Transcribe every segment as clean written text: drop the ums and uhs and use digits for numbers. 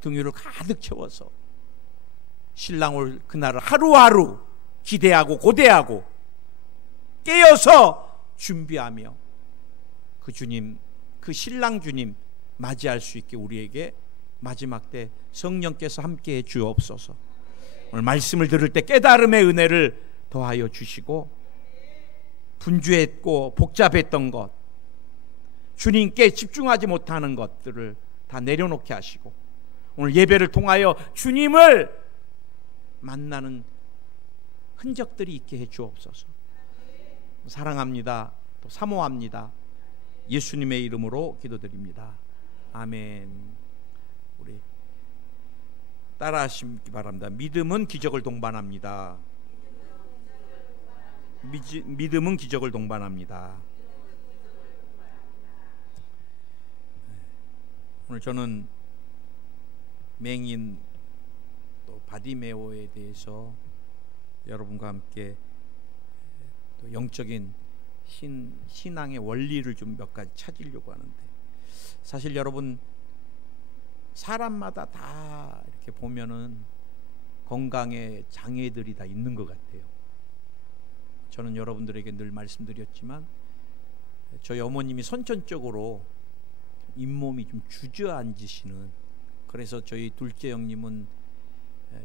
등 위를 가득 채워서 신랑을 그날을 하루하루 기대하고 고대하고 깨어서 준비하며 그 주님, 그 신랑 주님 맞이할 수 있게 우리에게 마지막 때 성령께서 함께해 주옵소서. 오늘 말씀을 들을 때 깨달음의 은혜를 더하여 주시고, 분주했고 복잡했던 것, 주님께 집중하지 못하는 것들을 다 내려놓게 하시고, 오늘 예배를 통하여 주님을 만나는 흔적들이 있게 해 주옵소서. 사랑합니다. 또 사모합니다. 예수님의 이름으로 기도드립니다. 아멘. 우리 따라하시기 바랍니다. 믿음은 기적을 동반합니다. 믿음은 기적을 동반합니다. 오늘 저는 맹인 또 바디메오에 대해서 여러분과 함께 또 영적인 신앙의 원리를 좀 몇 가지 찾으려고 하는데, 사실 여러분 사람마다 다 이렇게 보면은 건강에 장애들이 다 있는 것 같아요. 저는 여러분들에게 늘 말씀드렸지만 저희 어머님이 선천적으로 잇몸이 좀 주저앉으시는, 그래서 저희 둘째 형님은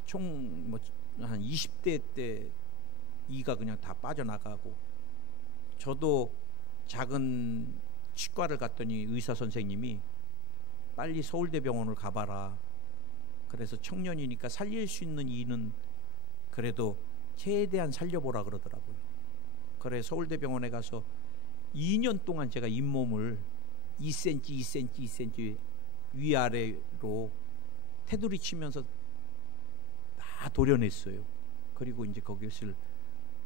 총 한 20대 때 이가 그냥 다 빠져나가고, 저도 작은 치과를 갔더니 의사 선생님이 빨리 서울대병원을 가봐라, 그래서 청년이니까 살릴 수 있는 이는 그래도 최대한 살려보라 그러더라고요. 그래 서울대병원에 가서 2년 동안 제가 잇몸을 2cm 위아래로 테두리 치면서 다 도려냈어요. 그리고 이제 그것을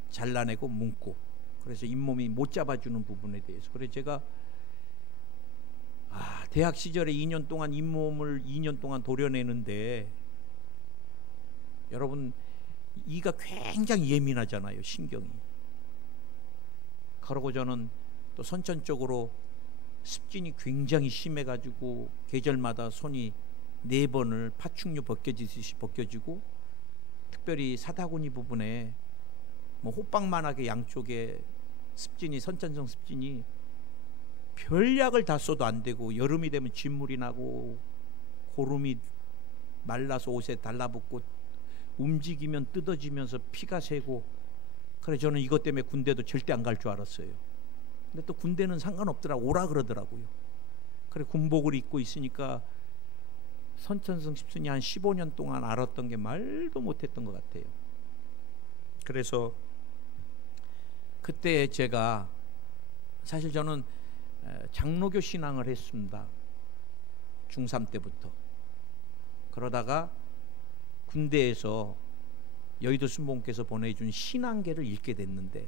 잘라내고 묶고, 그래서 잇몸이 못 잡아주는 부분에 대해서, 그래서 제가 대학 시절에 2년 동안 잇몸을 2년 동안 도려내는데, 여러분 이가 굉장히 예민하잖아요, 신경이. 그러고 저는 또 선천적으로 습진이 굉장히 심해가지고 계절마다 손이 4번을 파충류 벗겨지듯이 벗겨지고, 특별히 사다구니 부분에 호빵만하게 양쪽에 습진이, 선천성 습진이 별약을 다 써도 안 되고, 여름이 되면 진물이 나고 고름이 말라서 옷에 달라붙고 움직이면 뜯어지면서 피가 새고, 그래 저는 이것 때문에 군대도 절대 안 갈 줄 알았어요. 근데 또 군대는 상관없더라고, 오라 그러더라고요. 그래 군복을 입고 있으니까 선천성 습진이 한 15년 동안 앓았던 게 말도 못했던 것 같아요. 그래서 그때 제가, 사실 저는 장로교 신앙을 했습니다. 중3 때부터. 그러다가 군대에서 여의도 순복음께서 보내준 신앙계를 읽게 됐는데,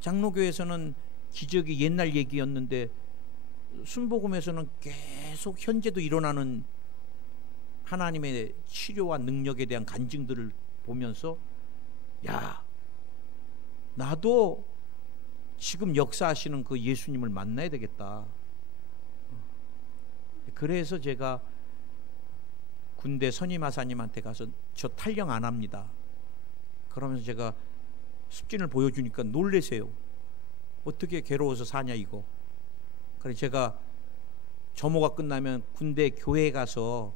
장로교에서는 기적이 옛날 얘기였는데 순복음에서는 계속 현재도 일어나는 하나님의 치료와 능력에 대한 간증들을 보면서, 야, 나도 지금 역사하시는 그 예수님을 만나야 되겠다. 그래서 제가 군대 선임하사님한테 가서 저 탈영 안 합니다. 그러면서 제가 습진을 보여주니까 놀래세요. 어떻게 괴로워서 사냐 이거. 그래서 제가 점호가 끝나면 군대 교회에 가서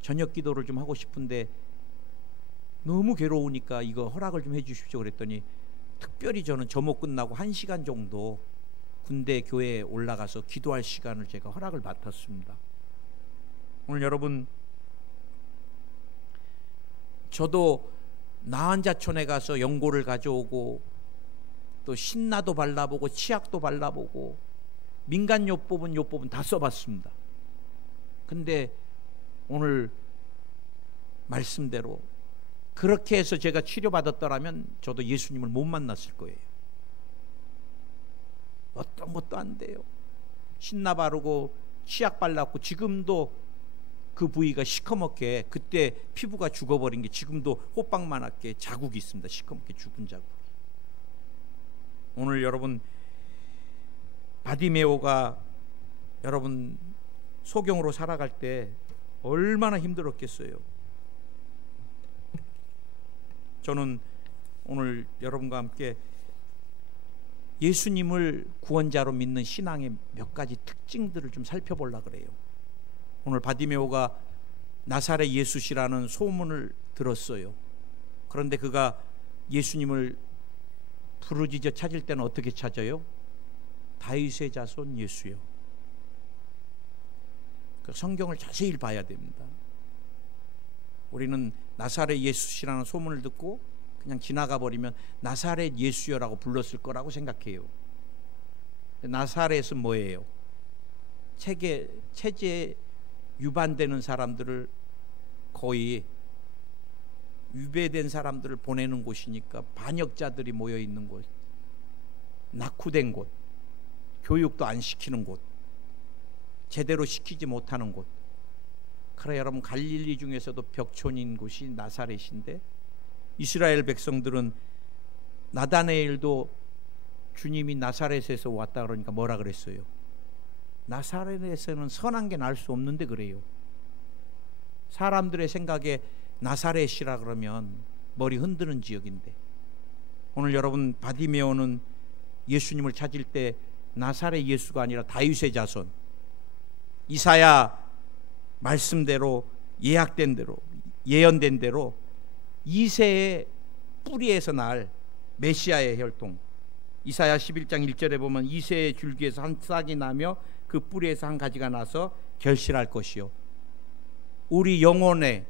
저녁 기도를 좀 하고 싶은데 너무 괴로우니까 이거 허락을 좀 해주십시오 그랬더니, 특별히 저는 점호 끝나고 1시간 정도 군대 교회에 올라가서 기도할 시간을 제가 허락을 받았습니다. 오늘 여러분, 저도 나한자촌에 가서 연고를 가져오고 또 신나도 발라보고 치약도 발라보고 민간요법은 다 써봤습니다. 근데 오늘 말씀대로 그렇게 해서 제가 치료받았더라면 저도 예수님을 못 만났을 거예요. 어떤 것도 안 돼요. 신나 바르고 치약 발랐고, 지금도 그 부위가 시커멓게, 그때 피부가 죽어버린 게 지금도 호빵만하게 자국이 있습니다. 시커멓게 죽은 자국이. 오늘 여러분 바디메오가 여러분 소경으로 살아갈 때 얼마나 힘들었겠어요. 저는 오늘 여러분과 함께 예수님을 구원자로 믿는 신앙의 몇 가지 특징들을 좀 살펴보려고 그래요. 오늘 바디메오가 나사렛 예수시라는 소문을 들었어요. 그런데 그가 예수님을 부르짖어 찾을 때는 어떻게 찾아요? 다윗의 자손 예수요. 그 성경을 자세히 봐야 됩니다. 우리는 나사렛 예수시라는 소문을 듣고 그냥 지나가 버리면 나사렛 예수여라고 불렀을 거라고 생각해요. 나사렛은 뭐예요? 체제에 유반되는 사람들을, 거의 유배된 사람들을 보내는 곳이니까 반역자들이 모여 있는 곳, 낙후된 곳, 교육도 안 시키는 곳, 제대로 시키지 못하는 곳. 그래 여러분, 갈릴리 중에서도 벽촌인 곳이 나사렛인데, 이스라엘 백성들은 나다네엘도 주님이 나사렛에서 왔다 그러니까 뭐라 그랬어요? 나사렛에서는 선한 게 날 수 없는데 그래요. 사람들의 생각에 나사렛이라 그러면 머리 흔드는 지역인데, 오늘 여러분 바디메오는 예수님을 찾을 때 나사렛 예수가 아니라 다윗의 자손, 이사야 말씀대로, 예약된 대로, 예언된 대로 이새의 뿌리에서 날 메시아의 혈통, 이사야 11장 1절에 보면 이새의 줄기에서 한 싹이 나며 그 뿌리에서 한 가지가 나서 결실할 것이요, 우리 영혼의,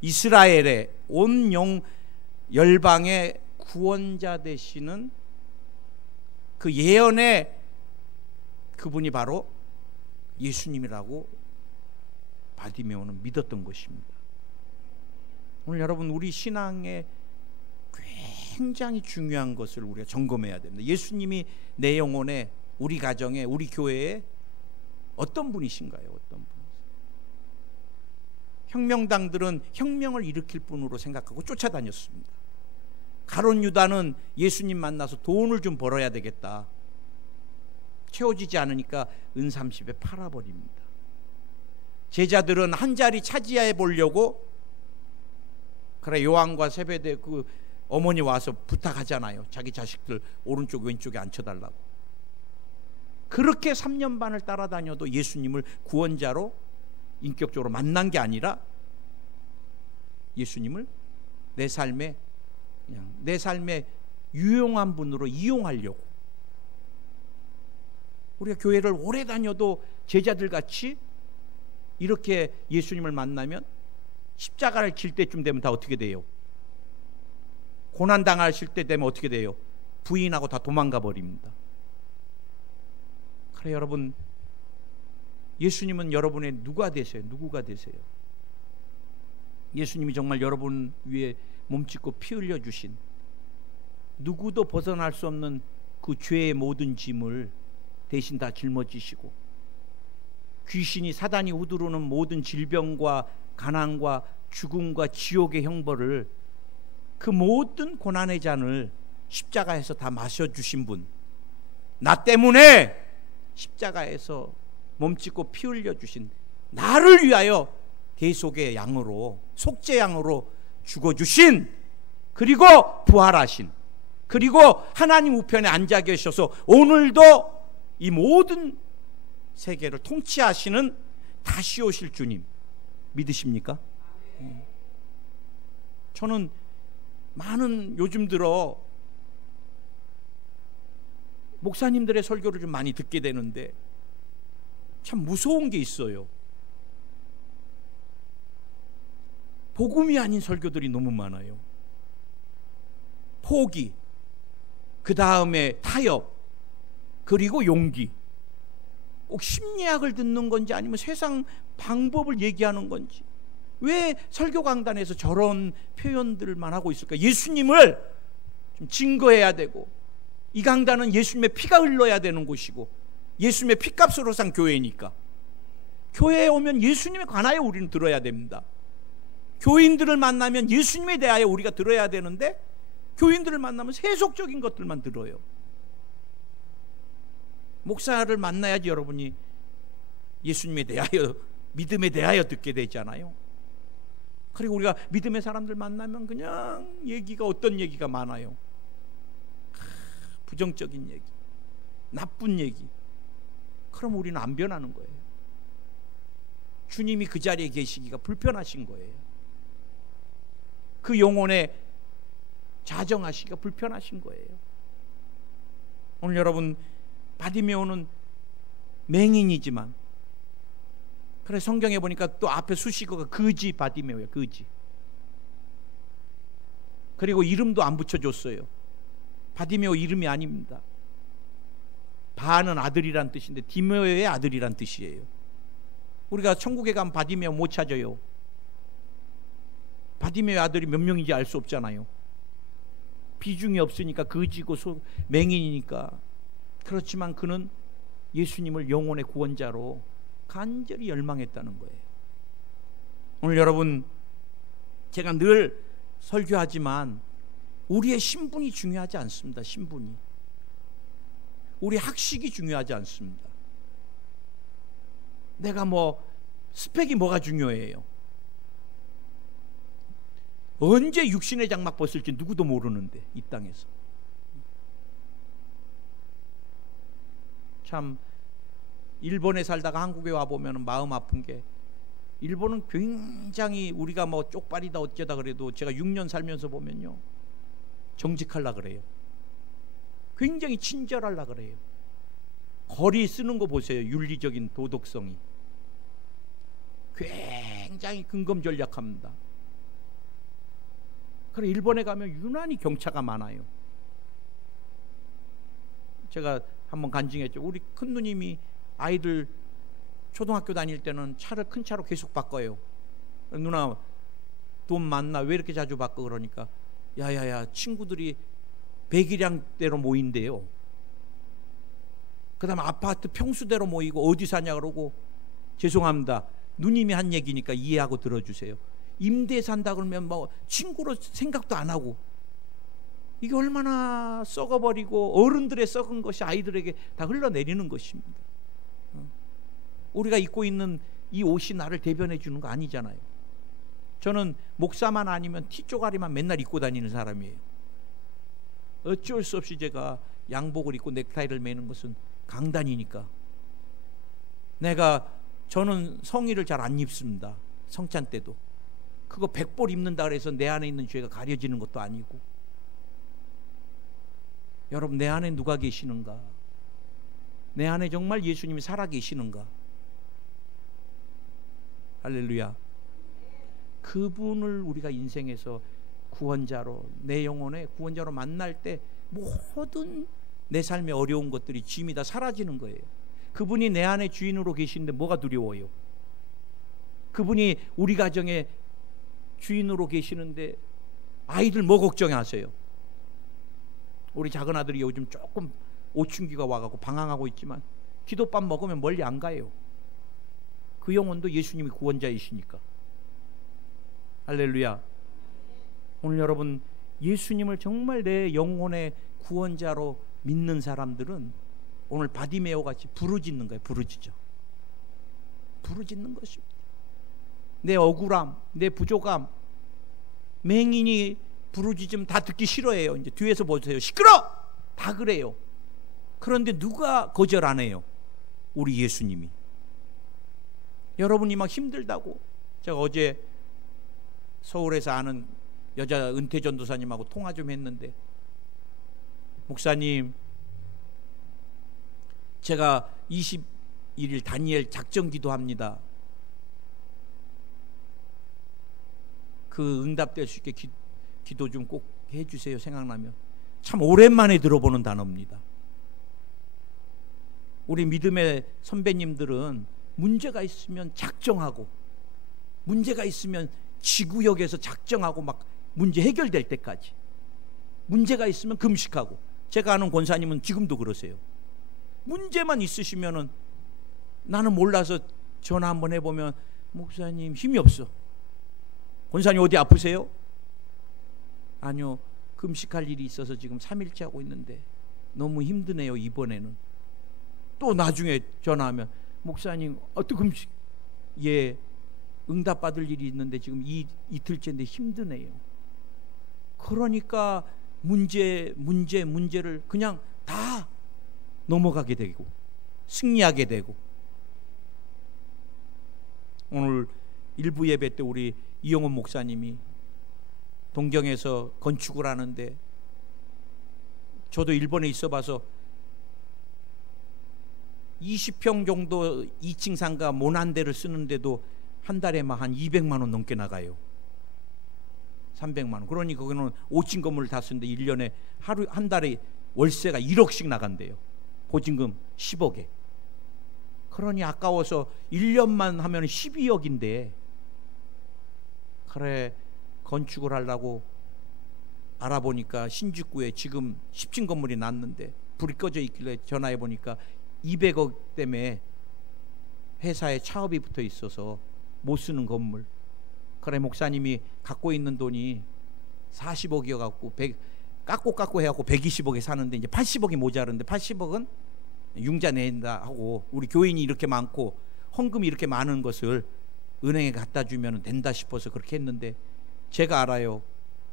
이스라엘의 온 열방의 구원자 되시는 그 예언의 그분이 바로 예수님이라고 바디메오는 믿었던 것입니다. 오늘 여러분, 우리 신앙에 굉장히 중요한 것을 우리가 점검해야 됩니다. 예수님이 내 영혼에, 우리 가정에, 우리 교회에 어떤 분이신가요? 어떤 분? 혁명당들은 혁명을 일으킬 분으로 생각하고 쫓아다녔습니다. 가룟 유다는 예수님 만나서 돈을 좀 벌어야 되겠다, 채워지지 않으니까 은삼십에 팔아버립니다. 제자들은 한 자리 차지해 보려고, 그래 요한과 세베대 그 어머니 와서 부탁하잖아요. 자기 자식들 오른쪽 왼쪽에 앉혀달라고. 그렇게 3년 반을 따라다녀도 예수님을 구원자로 인격적으로 만난 게 아니라 예수님을 내 삶에 그냥 내 삶에 유용한 분으로 이용하려고. 우리가 교회를 오래 다녀도 제자들 같이 이렇게 예수님을 만나면 십자가를 질 때쯤 되면 다 어떻게 돼요? 고난당하실 때 되면 어떻게 돼요? 부인하고 다 도망가 버립니다. 그래 여러분, 예수님은 여러분의 누가 되세요? 누구가 되세요? 예수님이 정말 여러분 위에 몸짓고 피 흘려 주신, 누구도 벗어날 수 없는 그 죄의 모든 짐을 대신 다 짊어지시고, 귀신이 사단이 우두르는 모든 질병과 가난과 죽음과 지옥의 형벌을, 그 모든 고난의 잔을 십자가에서 다 마셔주신 분, 나 때문에 십자가에서 몸짓고 피 흘려주신, 나를 위하여 대속의 양으로, 속죄양으로 죽어주신, 그리고 부활하신, 그리고 하나님 우편에 앉아 계셔서 오늘도 이 모든 세계를 통치하시는 다시 오실 주님 믿으십니까? 저는 많은, 요즘 들어 목사님들의 설교를 좀 많이 듣게 되는데 참 무서운 게 있어요. 복음이 아닌 설교들이 너무 많아요. 포기, 그 다음에 타협, 그리고 용기. 꼭 심리학을 듣는 건지 아니면 세상 방법을 얘기하는 건지, 왜 설교 강단에서 저런 표현들만 하고 있을까? 예수님을 좀 증거해야 되고, 이 강단은 예수님의 피가 흘러야 되는 곳이고, 예수님의 피값으로 산 교회니까 교회에 오면 예수님에 관하여 우리는 들어야 됩니다. 교인들을 만나면 예수님에 대하여 우리가 들어야 되는데, 교인들을 만나면 세속적인 것들만 들어요. 목사를 만나야지 여러분이 예수님에 대하여, 믿음에 대하여 듣게 되잖아요. 그리고 우리가 믿음의 사람들 만나면 그냥 얘기가, 어떤 얘기가 많아요. 부정적인 얘기, 나쁜 얘기. 그럼 우리는 안 변하는 거예요. 주님이 그 자리에 계시기가 불편하신 거예요. 그 영혼에 자정하시기가 불편하신 거예요. 오늘 여러분, 바디메오는 맹인이지만, 그래 성경에 보니까 또 앞에 수식어가 거지 바디메오예요. 거지. 그리고 이름도 안 붙여줬어요. 바디메오 이름이 아닙니다. 바는 아들이란 뜻인데 디메오의 아들이란 뜻이에요. 우리가 천국에 가면 바디메오 못 찾아요. 바디메오의 아들이 몇 명인지 알 수 없잖아요. 비중이 없으니까 거지고 맹인이니까. 그렇지만 그는 예수님을 영혼의 구원자로 간절히 열망했다는 거예요. 오늘 여러분, 제가 늘 설교하지만 우리의 신분이 중요하지 않습니다. 신분이. 우리 학식이 중요하지 않습니다. 내가 스펙이 뭐가 중요해요? 언제 육신의 장막 벗을지 누구도 모르는데, 이 땅에서. 참 일본에 살다가 한국에 와보면 마음 아픈 게, 일본은 굉장히 우리가 쪽발이다 어쩌다 그래도 제가 6년 살면서 보면요, 정직하려 그래요. 굉장히 친절하려 그래요. 거리 쓰는 거 보세요. 윤리적인 도덕성이 굉장히 근검전략합니다. 그래 일본에 가면 유난히 경차가 많아요. 제가 한번 간증했죠. 우리 큰 누님이 아이들 초등학교 다닐 때는 차를 큰 차로 계속 바꿔요. 누나 돈 많나? 왜 이렇게 자주 바꿔? 그러니까 야야야, 친구들이 백일량대로 모인대요. 그 다음에 아파트 평수대로 모이고 어디 사냐 그러고, 죄송합니다, 누님이 한 얘기니까 이해하고 들어주세요. 임대 산다 그러면 친구로 생각도 안 하고, 이게 얼마나 썩어버리고 어른들의 썩은 것이 아이들에게 다 흘러내리는 것입니다. 우리가 입고 있는 이 옷이 나를 대변해 주는 거 아니잖아요. 저는 목사만 아니면 티 쪼가리만 맨날 입고 다니는 사람이에요. 어쩔 수 없이 제가 양복을 입고 넥타이를 매는 것은 강단이니까. 저는 성의를 잘 안 입습니다. 성찬 때도. 그거 100벌 입는다 그래서 내 안에 있는 죄가 가려지는 것도 아니고. 여러분, 내 안에 누가 계시는가? 내 안에 정말 예수님이 살아 계시는가? 할렐루야. 그분을 우리가 인생에서 구원자로, 내 영혼의 구원자로 만날 때 모든 내 삶의 어려운 것들이, 짐이 다 사라지는 거예요. 그분이 내 안에 주인으로 계시는데 뭐가 두려워요? 그분이 우리 가정의 주인으로 계시는데 아이들 뭐 걱정하세요? 우리 작은 아들이 요즘 조금 오춘기가 와가지고 방황하고 있지만 기도밥 먹으면 멀리 안 가요. 그 영혼도 예수님이 구원자이시니까. 할렐루야. 오늘 여러분, 예수님을 정말 내 영혼의 구원자로 믿는 사람들은 오늘 바디메오 같이 부르짖는 거예요. 부르짖어. 부르짖는 것입니다. 내 억울함, 내 부족함, 맹인이 부르짖으면 다 듣기 싫어해요. 이제 뒤에서 보세요. 시끄러! 다 그래요. 그런데 누가 거절 안 해요? 우리 예수님이. 여러분이 막 힘들다고, 제가 어제 서울에서 아는 여자 은퇴 전도사님하고 통화 좀 했는데, 목사님, 제가 21일 다니엘 작정 기도합니다. 그 응답될 수 있게 기도 좀 꼭 해주세요. 생각나면. 참 오랜만에 들어보는 단어입니다. 우리 믿음의 선배님들은 문제가 있으면 작정하고, 문제가 있으면 지구역에서 작정하고 막 문제 해결될 때까지, 문제가 있으면 금식하고. 제가 아는 권사님은 지금도 그러세요. 문제만 있으시면은, 나는 몰라서 전화 한번 해보면 목사님 힘이 없어. 권사님 어디 아프세요? 아니요, 금식할 일이 있어서 지금 3일째 하고 있는데 너무 힘드네요 이번에는. 또 나중에 전화하면 목사님 어떻게 예, 응답받을 일이 있는데 지금 이틀째인데 힘드네요. 그러니까 문제를 그냥 다 넘어가게 되고 승리하게 되고, 오늘 일부 예배 때 우리 이영훈 목사님이 동경에서 건축을 하는데, 저도 일본에 있어 봐서 20평 정도 2층 상가 모난 데를 쓰는데도 한 달에 막 한 200만 원 넘게 나가요. 300만 원. 그러니 거기는 5층 건물을 다 쓰는데 1년에 한 달에 월세가 1억씩 나간대요. 보증금 10억에. 그러니 아까워서 1년만 하면 12억인데, 그래 건축을 하려고 알아보니까 신주쿠에 지금 10층 건물이 났는데 불이 꺼져 있길래 전화해 보니까 200억 때문에 회사에 차업이 붙어 있어서 못 쓰는 건물. 그래 목사님이 갖고 있는 돈이 40억이어 갖고 깎고 해갖고 120억에 사는데 이제 80억이 모자른데, 80억은 융자 낸다 하고 우리 교인이 이렇게 많고 헌금이 이렇게 많은 것을 은행에 갖다 주면 된다 싶어서 그렇게 했는데, 제가 알아요.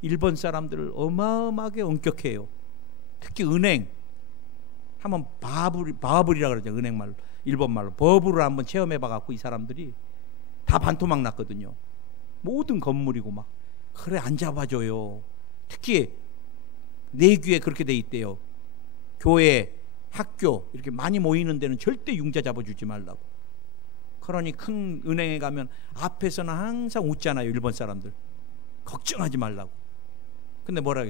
일본 사람들을 어마어마하게 엄격해요. 특히 은행 한번 바브리라 그러죠. 은행 말로, 일본 말로 버블을 한번 체험해 봐 갖고 이 사람들이 다 반토막 났거든요. 모든 건물이고 막. 그래 안 잡아줘요. 특히 내규에 그렇게 돼 있대요. 교회, 학교 이렇게 많이 모이는 데는 절대 융자 잡아주지 말라고. 그러니 큰 은행에 가면 앞에서는 항상 웃잖아요. 일본 사람들 걱정하지 말라고. 근데 뭐라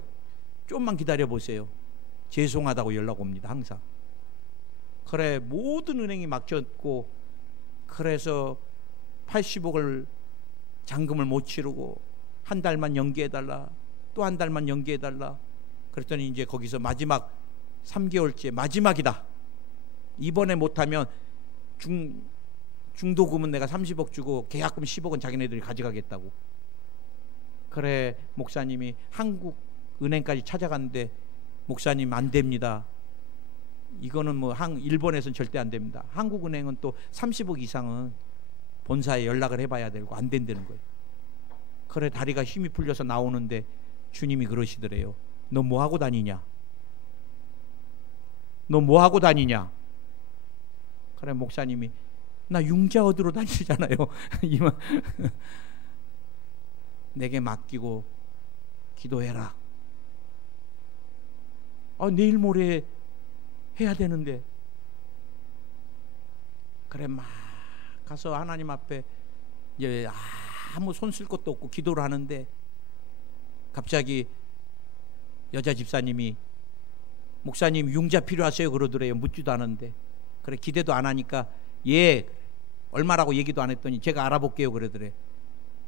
좀만 기다려 보세요. 죄송하다고 연락 옵니다. 항상. 그래 모든 은행이 막혔고, 그래서 80억을 잔금을 못 치르고 한 달만 연기해달라, 또 한 달만 연기해달라. 그랬더니 이제 거기서 마지막 3개월째 마지막이다. 이번에 못하면 중도금은 내가 30억 주고 계약금 10억은 자기네들이 가져가겠다고. 그래 목사님이 한국 은행까지 찾아갔는데, 목사님 안 됩니다. 이거는 뭐 일본에서는 절대 안 됩니다. 한국 은행은 또 30억 이상은 본사에 연락을 해봐야 되고 안 된다는 거예요. 그래 다리가 힘이 풀려서 나오는데 주님이 그러시더래요. 너 뭐 하고 다니냐? 너 뭐 하고 다니냐? 그래 목사님이 나 융자 얻으러 다니잖아요. 내게 맡기고 기도해라. 내일 모레 해야 되는데. 그래 막 가서 하나님 앞에 이제 아무 손 쓸 것도 없고 기도를 하는데, 갑자기 여자 집사님이 목사님 융자 필요하세요 그러더래요. 묻지도 않은데. 그래 기대도 안 하니까 예 얼마라고 얘기도 안 했더니 제가 알아볼게요 그러더래.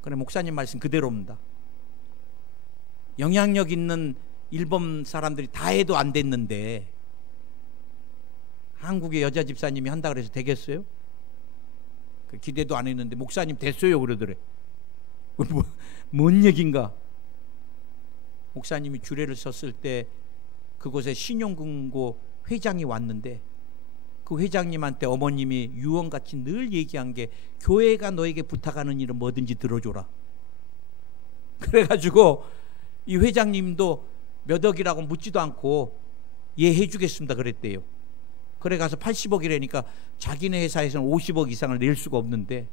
그래 목사님 말씀 그대로입니다. 영향력 있는 일본 사람들이 다 해도 안 됐는데 한국의 여자 집사님이 한다 그래서 되겠어요? 기대도 안 했는데 목사님 됐어요 그러더래. 뭔 얘긴가? 목사님이 주례를 섰을 때 그곳에 신용금고 회장이 왔는데, 그 회장님한테 어머님이 유언같이 늘 얘기한 게, 교회가 너에게 부탁하는 일은 뭐든지 들어줘라. 그래가지고 이 회장님도 몇 억이라고 묻지도 않고 예 해주겠습니다 그랬대요. 그래 가서 80억이라니까 자기네 회사에서는 50억 이상을 낼 수가 없는데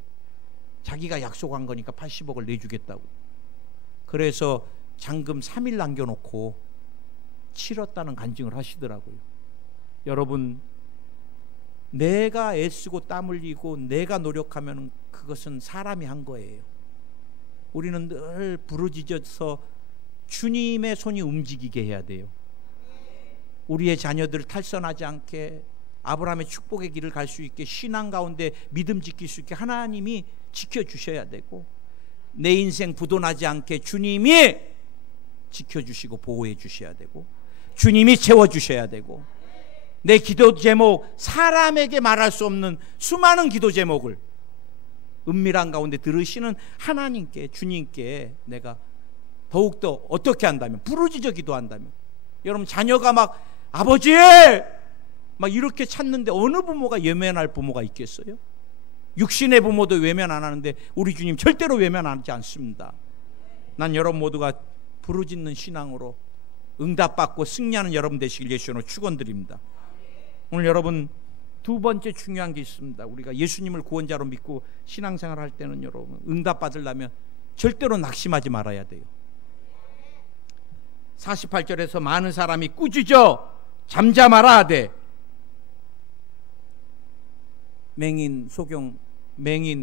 자기가 약속한 거니까 80억을 내주겠다고. 그래서 잔금 3일 남겨놓고 치렀다는 간증을 하시더라고요. 여러분, 내가 애쓰고 땀 흘리고 내가 노력하면 그것은 사람이 한 거예요. 우리는 늘 부르짖어서 주님의 손이 움직이게 해야 돼요. 우리의 자녀들을 탈선하지 않게, 아브라함의 축복의 길을 갈 수 있게, 신앙 가운데 믿음 지킬 수 있게 하나님이 지켜주셔야 되고, 내 인생 부도나지 않게 주님이 지켜주시고 보호해 주셔야 되고, 주님이 채워주셔야 되고, 내 기도 제목, 사람에게 말할 수 없는 수많은 기도 제목을 은밀한 가운데 들으시는 하나님께, 주님께 내가 더욱더 어떻게 한다면, 부르짖어 기도한다면, 여러분 자녀가 막 아버지 막 이렇게 찾는데 어느 부모가 예면할 부모가 있겠어요? 육신의 부모도 외면 안 하는데 우리 주님 절대로 외면하지 않습니다. 난 여러분 모두가 부르짖는 신앙으로 응답받고 승리하는 여러분 되시길 예수로 축원드립니다. 오늘 여러분 두 번째 중요한 게 있습니다. 우리가 예수님을 구원자로 믿고 신앙생활 할 때는 여러분 응답받으려면 절대로 낙심하지 말아야 돼요. 48절에서 많은 사람이 꾸짖어 잠잠하라 하되 맹인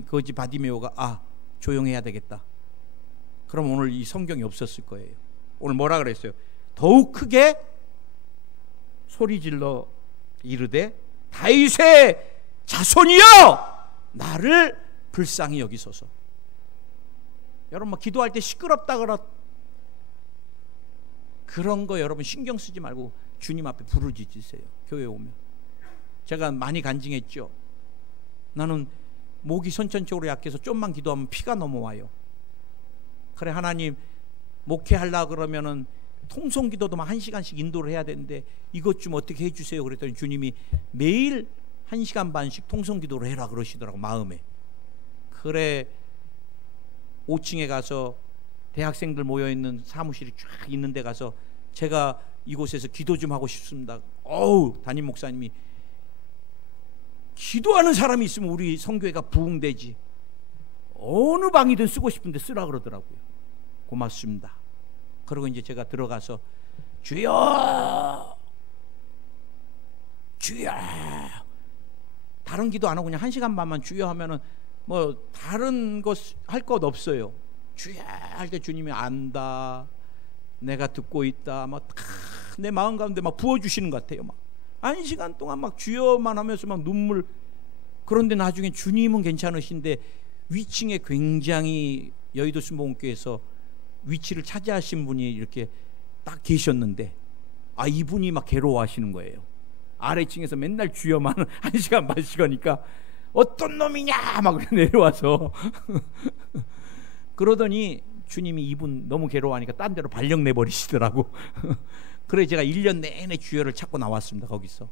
거지 바디메오가 조용해야 되겠다. 그럼 오늘 이 성경이 없었을 거예요. 오늘 뭐라 그랬어요? 더욱 크게 소리질러 이르되 다윗의 자손이여 나를 불쌍히 여기소서. 여러분 기도할 때 시끄럽다 그런 거 여러분 신경 쓰지 말고 주님 앞에 부르짖으세요. 교회 오면 제가 많이 간증했죠. 나는 목이 선천적으로 약해서 좀만 기도하면 피가 넘어와요. 그래 하나님 목회하려고 그러면은 통성기도도 막 1시간씩 인도를 해야 되는데 이것 좀 어떻게 해주세요. 그랬더니 주님이 매일 1시간 반씩 통성기도를 해라 그러시더라고 마음에. 그래 5층에 가서 대학생들 모여있는 사무실이 쫙 있는 데 가서 제가 이곳에서 기도 좀 하고 싶습니다. 담임 목사님이 기도하는 사람이 있으면 우리 성교회가 부흥되지 어느 방이든 쓰고 싶은데 쓰라 그러더라고요. 고맙습니다. 그리고 이제 제가 들어가서 주여 주여 다른 기도 안 하고 그냥 1시간 반만 주여 하면은 뭐 다른 것 할 것 없어요. 주여 할 때 주님이 안다 내가 듣고 있다 막 내 마음 가운데 막 부어주시는 것 같아요. 막 1시간 동안 막 주여만 하면서 막 눈물. 그런데 나중에 주님은 괜찮으신데 위층에 굉장히 여의도 순복음교회에서 위치를 차지하신 분이 이렇게 딱 계셨는데 이분이 막 괴로워하시는 거예요. 아래층에서 맨날 주여만 1시간 반씩 하니까 어떤 놈이냐 막 내려와서 그러더니 주님이 이분 너무 괴로워하니까 딴 데로 발령 내버리시더라고. 그래 제가 1년 내내 주여를 찾고 나왔습니다. 거기서.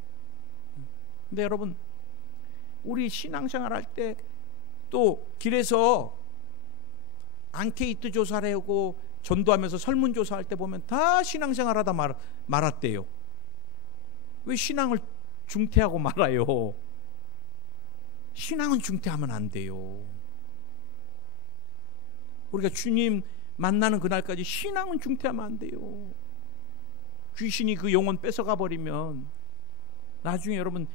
근데 여러분 우리 신앙생활 할 때 또 길에서 앙케이트 조사를 하고 전도하면서 설문조사할 때 보면 다 신앙생활하다 말았대요. 왜 신앙을 중퇴하고 말아요? 신앙은 중퇴하면 안 돼요. 우리가 주님 만나는 그날까지 신앙은 중퇴하면 안 돼요. 귀신이 그 영혼 뺏어가 버리면 나중에 여러분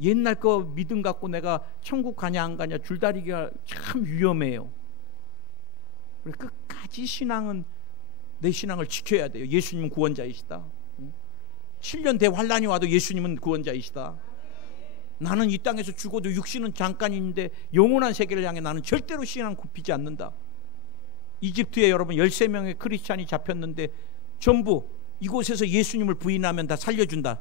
옛날 거 믿음 갖고 내가 천국 가냐 안 가냐 줄다리기가 참 위험해요. 끝까지 신앙은 내 신앙을 지켜야 돼요. 예수님은 구원자이시다. 7년 대환란이 와도 예수님은 구원자이시다. 나는 이 땅에서 죽어도 육신은 잠깐인데 영원한 세계를 향해 나는 절대로 신앙 굽히지 않는다. 이집트에 여러분 13명의 크리스찬이 잡혔는데 전부 이곳에서 예수님을 부인하면 다 살려준다.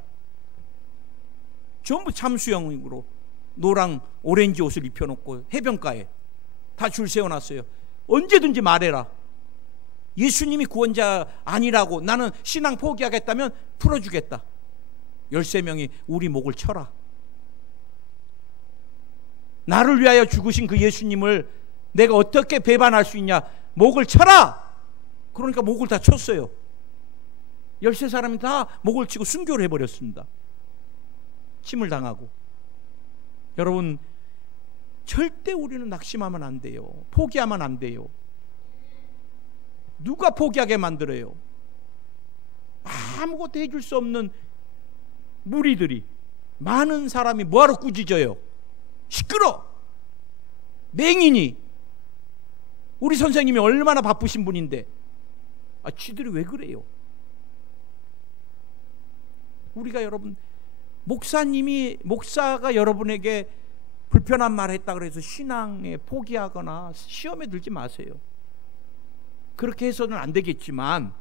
전부 참수형으로 노랑 오렌지 옷을 입혀놓고 해변가에 다 줄 세워놨어요. 언제든지 말해라. 예수님이 구원자 아니라고 나는 신앙 포기하겠다면 풀어주겠다. 13명이 우리 목을 쳐라. 나를 위하여 죽으신 그 예수님을 내가 어떻게 배반할 수 있냐. 목을 쳐라. 그러니까 목을 다 쳤어요. 13사람이 다 목을 치고 순교를 해버렸습니다. 침을 당하고. 여러분 절대 우리는 낙심하면 안 돼요. 포기하면 안 돼요. 누가 포기하게 만들어요? 아무것도 해줄 수 없는 무리들이 많은 사람이 뭐하러 꾸짖어요? 시끄러! 맹인이 우리 선생님이 얼마나 바쁘신 분인데 쥐들이 왜 그래요? 우리가 여러분 목사가 여러분에게 불편한 말 했다 그래서 신앙에 포기하거나 시험에 들지 마세요. 그렇게 해서는 안 되겠지만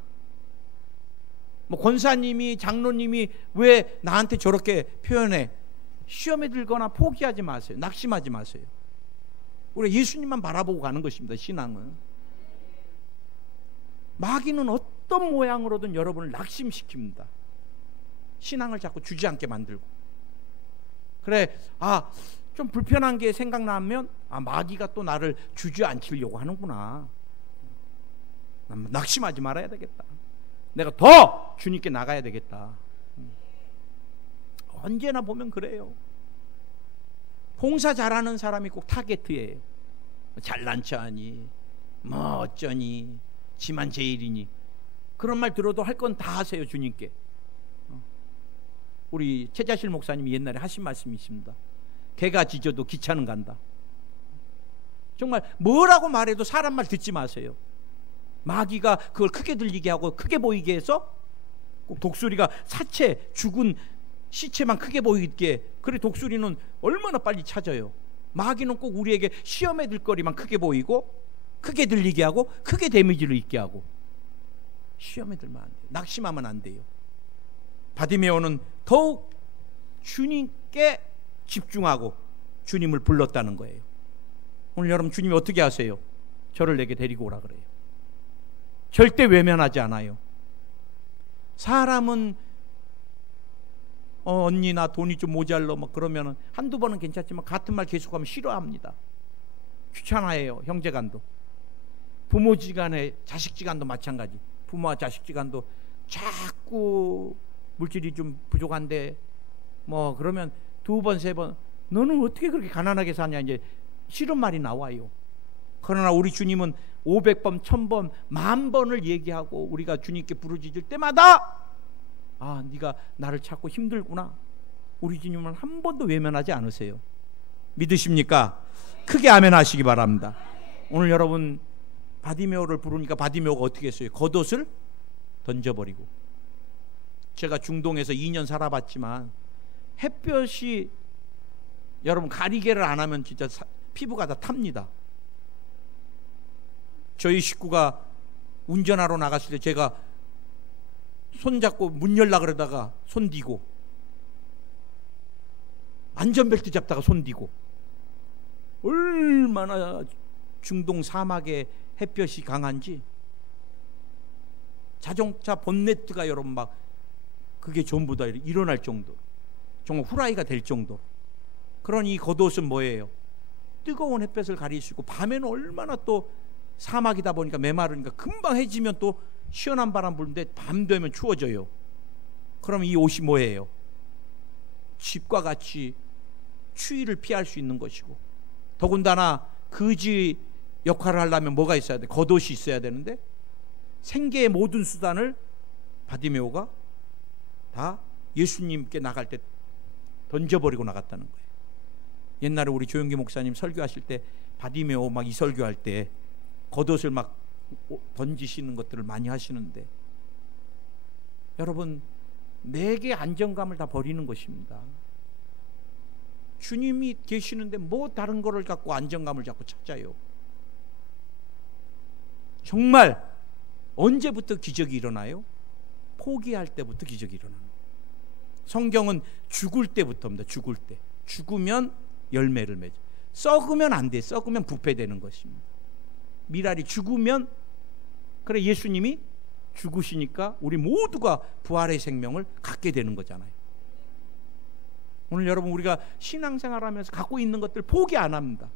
뭐 권사님이 장로님이 왜 나한테 저렇게 표현해? 시험에 들거나 포기하지 마세요. 낙심하지 마세요. 우리 예수님만 바라보고 가는 것입니다. 신앙은. 마귀는 어떤 모양으로든 여러분을 낙심시킵니다. 신앙을 자꾸 주지 않게 만들고. 그래 좀 불편한 게 생각나면 마귀가 또 나를 주저앉히려고 하는구나. 낙심하지 말아야 되겠다. 내가 더 주님께 나가야 되겠다. 언제나 보면 그래요. 봉사 잘하는 사람이 꼭 타겟이에요. 잘난 척하니 뭐 어쩌니 지만 제일이니 그런 말 들어도 할 건 다 하세요. 주님께. 우리 최자실 목사님이 옛날에 하신 말씀이 있습니다. 개가 짖어도 기차는 간다. 정말 뭐라고 말해도 사람 말 듣지 마세요. 마귀가 그걸 크게 들리게 하고 크게 보이게 해서 꼭 독수리가 사체 죽은 시체만 크게 보이게, 그래 독수리는 얼마나 빨리 찾아요. 마귀는 꼭 우리에게 시험에 들 거리만 크게 보이고 크게 들리게 하고 크게 데미지를 입게 하고. 시험에 들면 안 돼요. 낙심하면 안 돼요. 바디메오는 더욱 주님께 집중하고 주님을 불렀다는 거예요. 오늘 여러분 주님이 어떻게 하세요? 저를 내게 데리고 오라 그래요. 절대 외면하지 않아요. 사람은 언니 나 돈이 좀 모자라 뭐 그러면 한두 번은 괜찮지만 같은 말 계속하면 싫어합니다. 귀찮아해요. 형제간도, 부모지간에 자식지간도 마찬가지. 부모와 자식지간도 자꾸 물질이 좀 부족한데 뭐 그러면 두 번 세 번 너는 어떻게 그렇게 가난하게 사냐 이제 싫은 말이 나와요. 그러나 우리 주님은 500번 1000번 10,000번을 얘기하고 우리가 주님께 부르짖을 때마다 네가 나를 찾고 힘들구나. 우리 주님은 한 번도 외면하지 않으세요. 믿으십니까? 크게 아멘 하시기 바랍니다. 오늘 여러분 바디메오를 부르니까 바디메오가 어떻게 했어요? 겉옷을 던져버리고. 제가 중동에서 2년 살아봤지만 햇볕이 여러분 가리개를 안 하면 진짜 피부가 다 탑니다. 저희 식구가 운전하러 나갔을 때 제가 손잡고 문 열라 그러다가 손 디고, 안전벨트 잡다가 손 디고, 얼마나 중동 사막의 햇볕이 강한지. 자동차 본네트가 여러분 막 그게 전부 다 일어날 정도로, 정말 후라이가 될 정도로. 그러니 이 겉옷은 뭐예요? 뜨거운 햇볕을 가릴 수 있고, 밤에는 얼마나 또 사막이다 보니까 메마르니까 금방 해지면 또 시원한 바람 부는데 밤 되면 추워져요. 그럼 이 옷이 뭐예요? 집과 같이 추위를 피할 수 있는 것이고, 더군다나 거지 역할을 하려면 뭐가 있어야 돼? 겉옷이 있어야 되는데 생계의 모든 수단을 바디메오가 다 예수님께 나갈 때 던져버리고 나갔다는 거예요. 옛날에 우리 조영기 목사님 설교하실 때 바디메오 막 이 설교할 때 겉옷을 막 던지시는 것들을 많이 하시는데, 여러분 내게 안정감을 다 버리는 것입니다. 주님이 계시는데 뭐 다른 거를 갖고 안정감을 자꾸 찾아요. 정말 언제부터 기적이 일어나요? 포기할 때부터 기적이 일어나는 거예요. 성경은 죽을 때부터입니다. 죽을 때. 죽으면 열매를 맺어. 썩으면 안 돼. 썩으면 부패되는 것입니다. 미랄이 죽으면, 그래 예수님이 죽으시니까 우리 모두가 부활의 생명을 갖게 되는 거잖아요. 오늘 여러분 우리가 신앙생활하면서 갖고 있는 것들 포기 안 합니다.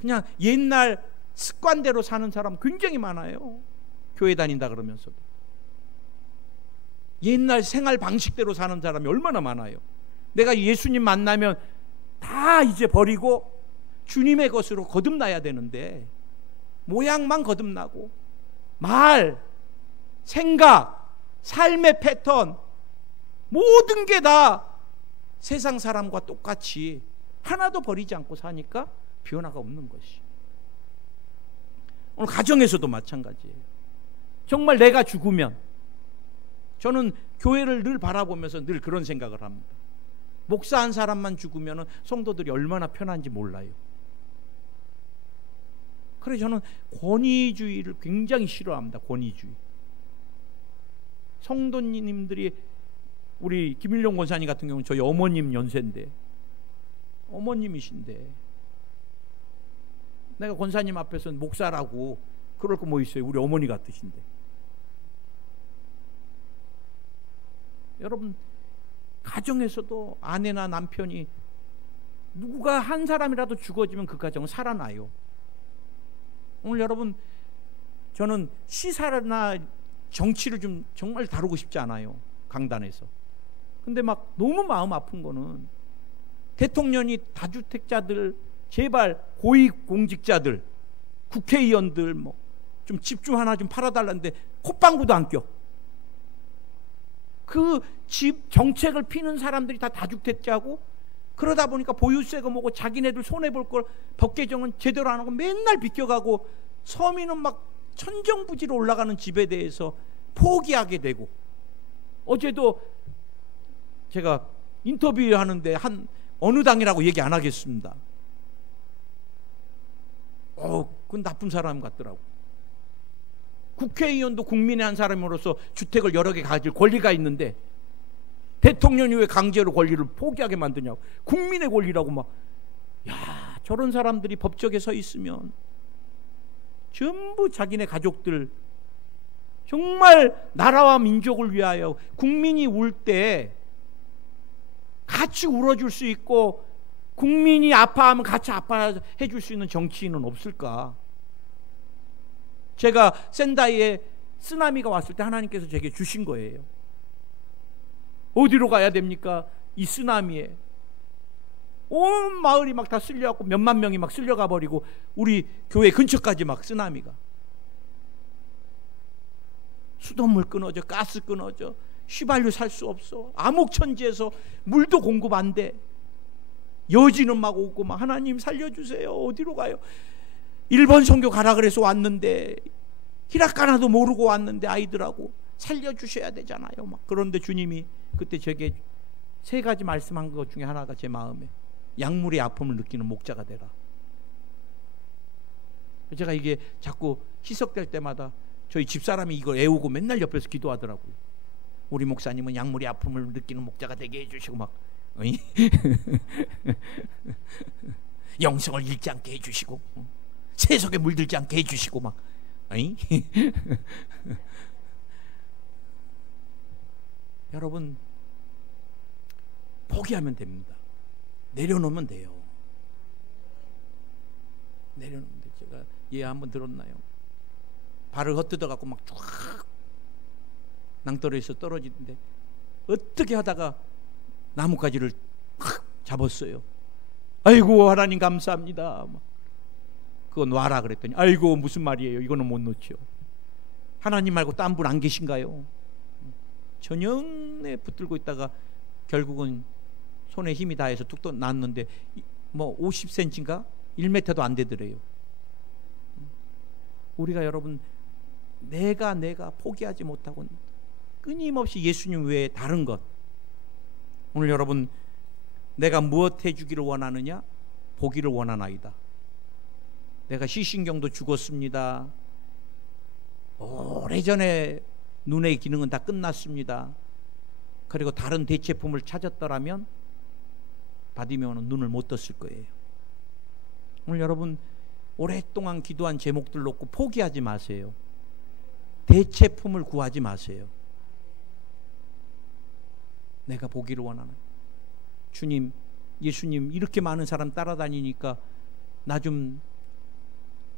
그냥 옛날 습관대로 사는 사람 굉장히 많아요. 교회 다닌다 그러면서도 옛날 생활 방식대로 사는 사람이 얼마나 많아요. 내가 예수님 만나면 다 이제 버리고 주님의 것으로 거듭나야 되는데 모양만 거듭나고 말, 생각, 삶의 패턴 모든 게 다 세상 사람과 똑같이 하나도 버리지 않고 사니까 변화가 없는 것이. 오늘 가정에서도 마찬가지예요. 정말 내가 죽으면, 저는 교회를 늘 바라보면서 늘 그런 생각을 합니다. 목사 한 사람만 죽으면 성도들이 얼마나 편한지 몰라요. 그래서 저는 권위주의를 굉장히 싫어합니다. 권위주의. 성도님들이, 우리 김일용 권사님 같은 경우는 저희 어머님 연세인데, 어머님이신데 내가 권사님 앞에서 목사라고 그럴 거 뭐 있어요. 우리 어머니 같으신데. 여러분 가정에서도 아내나 남편이 누가 한 사람이라도 죽어지면 그 가정은 살아나요. 오늘 여러분, 저는 시사나 정치를 좀 정말 다루고 싶지 않아요, 강단에서. 근데 막 너무 마음 아픈 거는 대통령이 다주택자들, 제발 고위공직자들, 국회의원들 뭐 좀 집 좀 하나 좀 팔아달라는데 콧방구도 안 껴. 그 집 정책을 피는 사람들이 다 다주택자고, 그러다 보니까 보유세가 뭐고 자기네들 손해볼 걸 법 개정은 제대로 안 하고 맨날 비껴가고, 서민은 막 천정부지로 올라가는 집에 대해서 포기하게 되고. 어제도 제가 인터뷰하는데 한 어느 당이라고 얘기 안 하겠습니다. 그건 나쁜 사람 같더라고. 국회의원도 국민의 한 사람으로서 주택을 여러 개 가질 권리가 있는데 대통령이 왜 강제로 권리를 포기하게 만드냐고. 국민의 권리라고 막. 야, 저런 사람들이 법정에 서 있으면 전부 자기네 가족들, 정말 나라와 민족을 위하여 국민이 울 때 같이 울어줄 수 있고, 국민이 아파하면 같이 아파해 줄 수 있는 정치인은 없을까? 제가 센다이에 쓰나미가 왔을 때 하나님께서 제게 주신 거예요. 어디로 가야 됩니까? 이 쓰나미에 온 마을이 막 다 쓸려갖고 몇만 명이 막 쓸려가 버리고, 우리 교회 근처까지 막 쓰나미가. 수돗물 끊어져, 가스 끊어져, 휘발유 살 수 없어. 암흑천지에서 물도 공급 안 돼. 여지는 막 오고 막, 하나님 살려주세요. 어디로 가요? 일본 선교 가라 그래서 왔는데 히라카나도 모르고 왔는데 아이들하고 살려주셔야 되잖아요. 막 그런데 주님이 그때 제게 세 가지 말씀한 것 중에 하나가 제 마음에, 약물의 아픔을 느끼는 목자가 되라. 제가 이게 자꾸 희석될 때마다 저희 집사람이 이걸 애우고 맨날 옆에서 기도하더라고요. 우리 목사님은 약물의 아픔을 느끼는 목자가 되게 해주시고 막 영성을 잃지 않게 해주시고, 세속에 물들지 않게 해주시고 막 여러분, 포기하면 됩니다. 내려놓으면 돼요. 내려놓으면 돼요. 제가 한번 들었나요? 발을 헛뜯어 갖고 막 쫙 낭떠러지에서 떨어지는데 어떻게 하다가 나뭇가지를 확 잡았어요. 아이고 하나님 감사합니다. 그거 놔라 그랬더니, 아이고 무슨 말이에요, 이거는 못 놓죠. 하나님 말고 딴 분 안 계신가요? 전형에 붙들고 있다가 결국은 손에 힘이 다해서 뚝 났는데 뭐 50cm인가 1m도 안 되더래요. 우리가 여러분, 내가 포기하지 못하고 끊임없이 예수님 외에 다른 것, 오늘 여러분, 내가 무엇 해주기를 원하느냐? 보기를 원하나이다. 내가 시신경도 죽었습니다. 오래전에 눈의 기능은 다 끝났습니다. 그리고 다른 대체품을 찾았더라면 바디메오는 눈을 못 떴을 거예요. 오늘 여러분, 오랫동안 기도한 제목들 놓고 포기하지 마세요. 대체품을 구하지 마세요. 내가 보기를 원하는 주님, 예수님 이렇게 많은 사람 따라다니니까 나 좀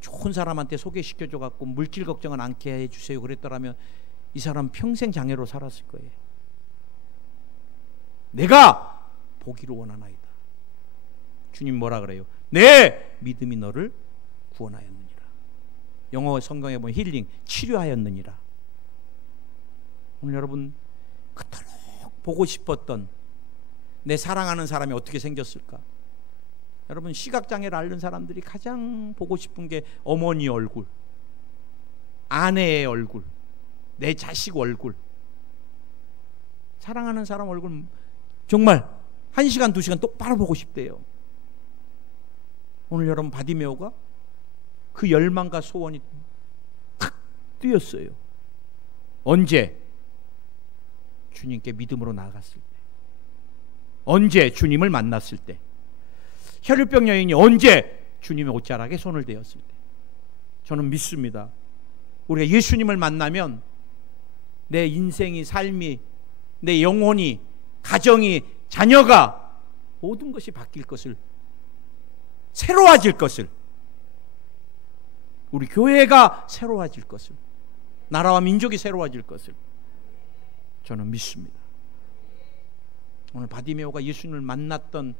좋은 사람한테 소개시켜줘 갖고 물질 걱정은 않게 해주세요 그랬더라면 이 사람 평생 장애로 살았을 거예요. 내가 보기를 원하나이다. 주님 뭐라 그래요? 내 믿음이 너를 구원하였느니라. 영어 성경에 보면 힐링, 치료하였느니라. 오늘 여러분, 그토록 보고 싶었던 내 사랑하는 사람이 어떻게 생겼을까? 여러분, 시각장애를 앓는 사람들이 가장 보고 싶은 게 어머니 얼굴, 아내의 얼굴, 내 자식 얼굴. 사랑하는 사람 얼굴 정말 1시간 2시간 똑바로 보고 싶대요. 오늘 여러분, 바디메오가 그 열망과 소원이 탁 뛰었어요. 언제? 주님께 믿음으로 나아갔을 때. 언제? 주님을 만났을 때. 혈류병 여인이 언제? 주님의 옷자락에 손을 대었을 때. 저는 믿습니다. 우리가 예수님을 만나면 내 인생이, 삶이, 내 영혼이, 가정이, 자녀가 모든 것이 바뀔 것을 새로워질 것을, 우리 교회가 새로워질 것을, 나라와 민족이 새로워질 것을 저는 믿습니다. 오늘 바디메오가 예수님을 만났던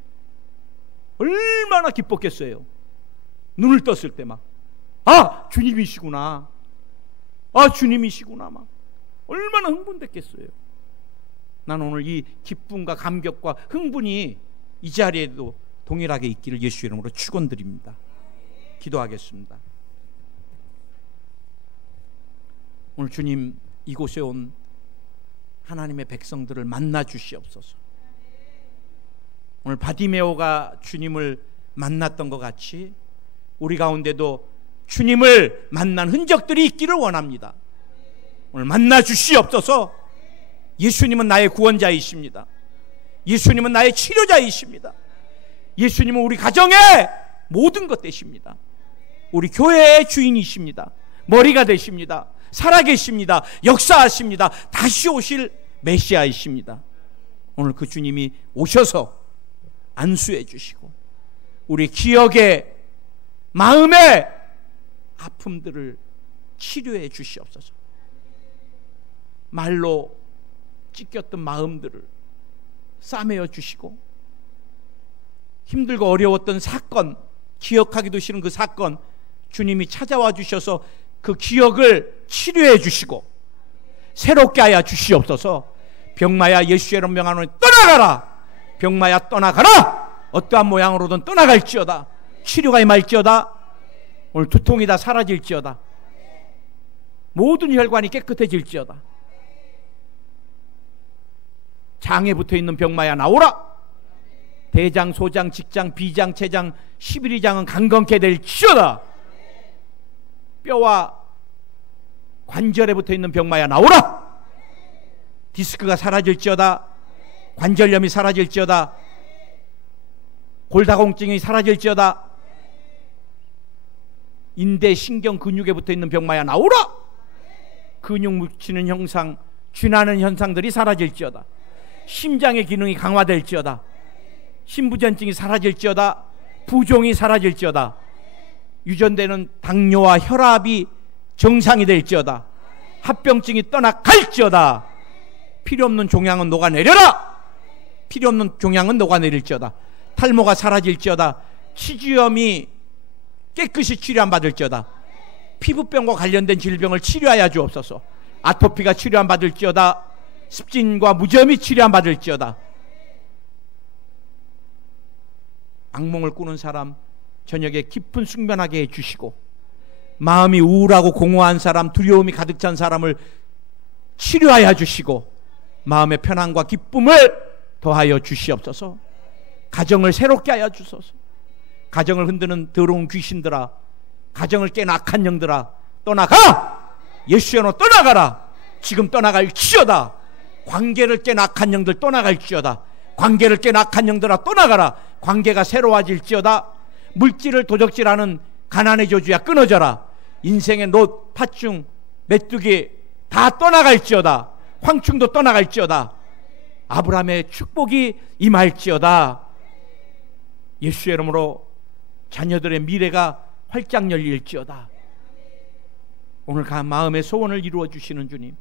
얼마나 기뻤겠어요. 눈을 떴을 때 막, 아, 주님이시구나, 아, 주님이시구나, 막 얼마나 흥분됐겠어요. 나는 오늘 이 기쁨과 감격과 흥분이 이 자리에도 동일하게 있기를 예수 이름으로 축원드립니다. 기도하겠습니다. 오늘 주님, 이곳에 온 하나님의 백성들을 만나 주시옵소서. 오늘 바디메오가 주님을 만났던 것 같이 우리 가운데도 주님을 만난 흔적들이 있기를 원합니다. 오늘 만나 주시옵소서. 예수님은 나의 구원자이십니다. 예수님은 나의 치료자이십니다. 예수님은 우리 가정의 모든 것 되십니다. 우리 교회의 주인이십니다. 머리가 되십니다. 살아계십니다. 역사하십니다. 다시 오실 메시아이십니다. 오늘 그 주님이 오셔서 안수해 주시고 우리 기억의 마음의 아픔들을 치료해 주시옵소서. 말로 찢겼던 마음들을 싸매어 주시고 힘들고 어려웠던 사건, 기억하기도 싫은 그 사건 주님이 찾아와 주셔서 그 기억을 치료해 주시고 새롭게 하여 주시옵소서. 병마야 예수의 이름 명하노니 떠나가라. 병마야 떠나가라. 어떠한 모양으로든 떠나갈지어다. 치료가 임할지어다. 오늘 두통이 다 사라질지어다. 모든 혈관이 깨끗해질지어다. 장에 붙어있는 병마야 나오라. 대장, 소장, 직장, 비장, 췌장, 11위장은 강건케 될지어다. 뼈와 관절에 붙어있는 병마야 나오라. 디스크가 사라질지어다. 관절염이 사라질지어다. 골다공증이 사라질지어다. 인대, 신경, 근육에 붙어있는 병마야 나오라. 근육 묻히는 형상, 쥐나는 현상들이 사라질지어다. 심장의 기능이 강화될지어다. 심부전증이 사라질지어다. 부종이 사라질지어다. 유전되는 당뇨와 혈압이 정상이 될지어다. 합병증이 떠나갈지어다. 필요없는 종양은 녹아내려라. 필요없는 종양은 녹아내릴지어다. 탈모가 사라질지어다. 치주염이 깨끗이 치료 안 받을지어다. 피부병과 관련된 질병을 치료하여 주옵소서. 아토피가 치료 안 받을지어다. 습진과 무좀이 치료 안 받을지어다. 악몽을 꾸는 사람 저녁에 깊은 숙면하게 해주시고, 마음이 우울하고 공허한 사람, 두려움이 가득 찬 사람을 치료하여 주시고, 마음의 편안과 기쁨을 더하여 주시옵소서. 가정을 새롭게 하여 주소서. 가정을 흔드는 더러운 귀신들아, 가정을 깬 악한 영들아, 떠나가. 예수의 이름으로 떠나가라. 지금 떠나갈지어다. 관계를 깬 악한 영들 떠나갈지어다. 관계를 깬 악한 영들아 떠나가라. 관계가 새로워질지어다. 물질을 도적질하는 가난의 저주야 끊어져라. 인생의 놋, 팥중, 메뚜기 다 떠나갈지어다. 황충도 떠나갈지어다. 아브라함의 축복이 임할지어다. 예수의 이름으로 자녀들의 미래가 활짝 열릴지어다. 오늘 마음의 소원을 이루어 주시는 주님,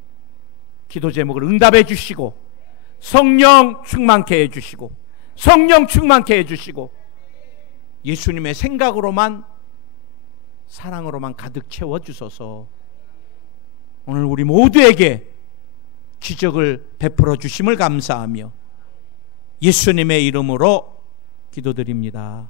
기도 제목을 응답해 주시고 성령 충만케 해 주시고 성령 충만케 해 주시고 예수님의 생각으로만, 사랑으로만 가득 채워 주소서. 오늘 우리 모두에게 기적을 베풀어 주심을 감사하며 예수님의 이름으로 기도드립니다.